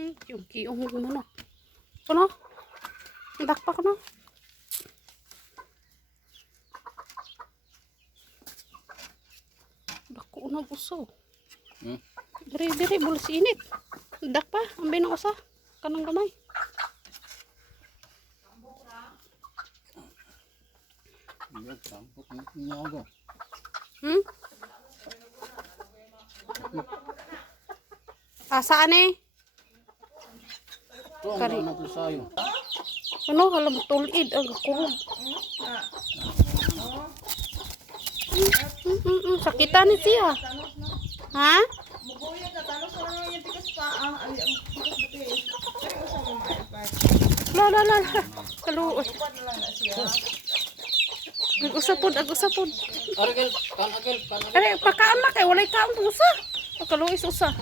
Yung kiong mo no. Ano? Dakpa ko no. Dako na buso. Diri bulis init. Dakpa, ambay na usa. Kanang gamay. Saan eh? Kari. Ano, halam tulid ang kurog. Sakitan ni siya. Ha? La. Kaluoy. Agusapod. Are pakaan na kay walay kaon usa. Kaluoy usa.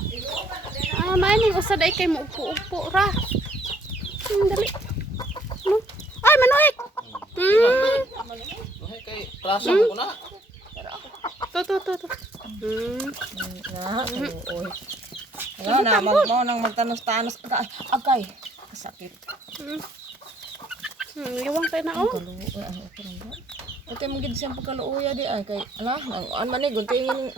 Maning usa dai kay mo upo ra. Dali. No. Ay manoik. Manoik kay prasa mo na. To. Na, mo nang magtanos-tanos agay. Sakit. Iwang tayo na oh. Ito yung gid siyang pagkaluuya di ay kay ala, an man ni guntingin.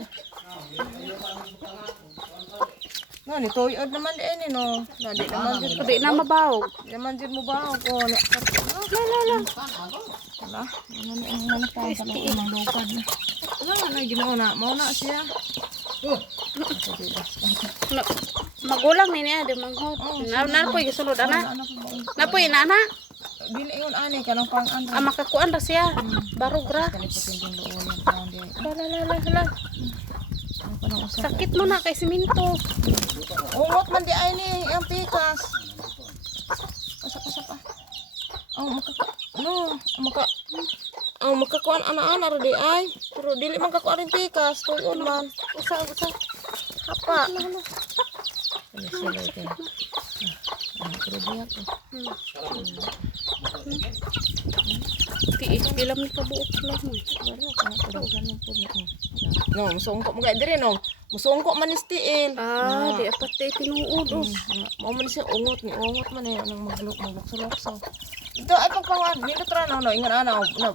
No, ni toyod naman di ni no. Di naman gid Di na mabawog. naman gid mo ba ko ni. La. Ala, ano pa sa mga lugad na. Wala na ginoo na, mao na siya. Magulang ni niya di manghot. Napoy gisulod ana. Napoy nana. Dili ingon ani kanang pang-an. Makakuan ra siya. Barog ra. La. Sakit mo na kay siminto. Ungot man di ay ni ang pikas. Pasak pa. Makakuan ana-ana ra di ay. Pero dili man kakuan rin pikas, tuyon man. Usa. Hapa. Ano sila ito? Pero biyak eh. Ilam ni kabuok lang mo. No, musungko mo gaya dire no. Musungko man istiil. Di apat tayo tinuod. Mo man siya ungot man eh nang maglukso-lukso. Ito ay pagpangan, nito tra no, ingon ana no.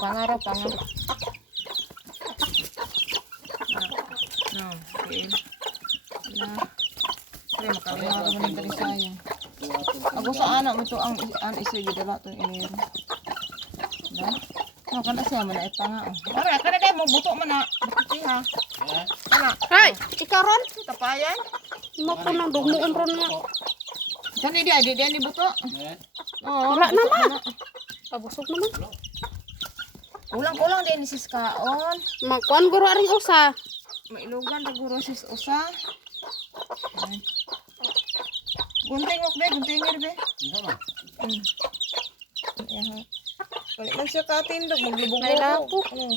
Pangarap. No, okay. Na. Pre makawala man diri sayang. Ako sa anak mo to ang isa gidala to inir. Na? No, kana siya man ay panga. Ara, kana dai mo buto man na. Buti ha. Kana. Hay, ikaron. Tapayan. Mo ko nang dumuon ron nga. Kani dia ni buto. Oo. Wala naman. Pabusog naman. Ulang-ulang din sis kaon. Magkuan guro aring usa. Mailugan ra guro sis usa. Gunting ok be, gunting be. Balik man siya katindog, maglubog May lapo. Oo.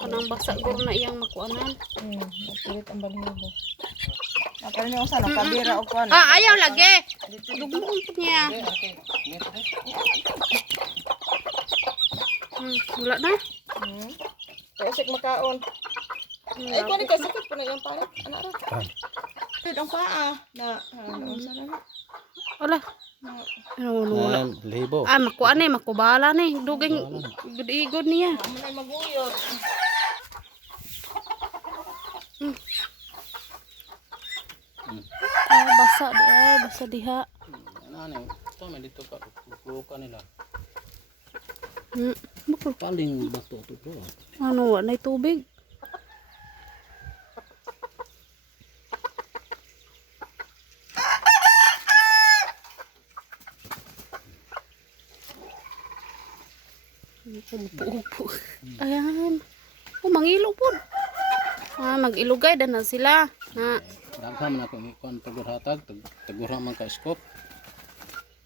Kanang basa guro na iyang makuanan. Napilit ang balibo. Nakala niyo sa nakabira o kuan. Ayaw lagi. Dugmuon po niya. Wala na. Kausik makaon. Ay, kuan ka sakit pa na yung pare. Anak ra. Ang paa na Wala. Wala. Libo. Makuan ni, makubala ni. Duging igod niya. amo na maguyod. Basa diha. Ano, ito may dito ka luka nila. Bakul Paling bato to bro. ano, wala tubig. Upo. Ayan. Mangilo po. Mag-ilugay na sila. Dagham na ko ikuan pagurhatag, tagura man ka scope.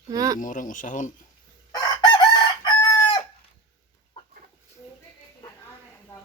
Na. Murang usahon.